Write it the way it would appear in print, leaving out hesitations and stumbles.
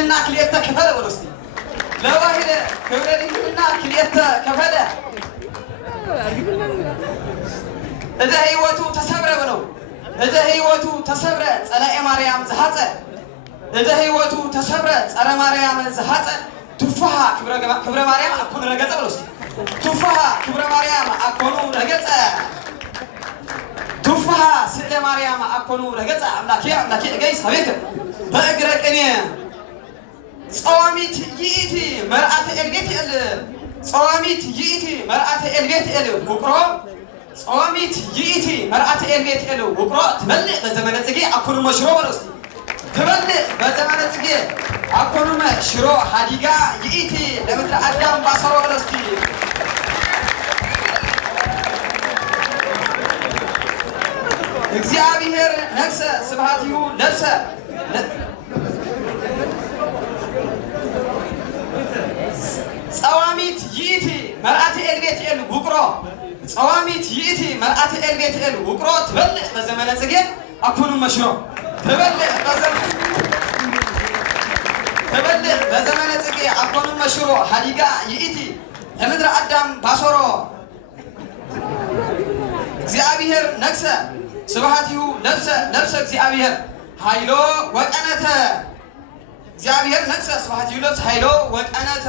ድንግልና ክልኤተ ከፈለ በሉ እስቲ ለባህለ ክብረ ድንግልና ክልኤተ ከፈለ እደ ህይወቱ ተሰብረ ብለው እደ ህይወቱ ተሰብረ ጸላኤ ማርያም ዘሐፀ እደ ህይወቱ ተሰብረ ጸረ ማርያም ዘሐፀ ቱፋሃ ክብረ ማርያም አኮኑ ረገጸ ብለው እስቲ ቱፋሃ ክብረ ማርያም አኮኑ ረገጸ ቱፋሃ ስእለ ማርያም አኮኑ ረገጸ አምላኬ አምላኬ እገይስ ሀቤከ በእግረ ቅኔ ጸዋሚት ይእቲ መርአተ ኤልጌት ኤል ጸዋሚት ይእቲ መርአተ ኤልጌት ኤል ውቅሮ ጸዋሚት ይእቲ መርአተ ኤልጌት ኤል ውቅሮ ትበልዕ በዘመነ ጽጌ አኮኑመ ሽሮ በለው እስቲ ትበልዕ በዘመነ ጽጌ አኮኑመ ሽሮ ሀዲጋ ይእቲ ለምድረ አዳም ባሰሮ በለው እስቲ እግዚአብሔር ነግሰ ስብሐቲሁ ለብሰ ጸዋሚት ይእቲ መርአተ ኤልጌት ኤል ውቅሮ ጸዋሚት ይእቲ መርአተ ኤልጌት ኤል ውቅሮ ትበልዕ በዘመነ ጽጌ አኮኑመ ሽሮ ትበልዕ በዘመነ ጽጌ አኮኑመ ሽሮ ሀዲጋ ይእቲ ለምድረ አዳም ባሶሮ እግዚአብሔር ነግሰ ስብሐቲሁ ለብሰ እግዚአብሔር ኃይሎ ወቀነተ እግዚአብሔር ነግሰ ስብሐቲሁ ለብሰ ኃይሎ ወቀነተ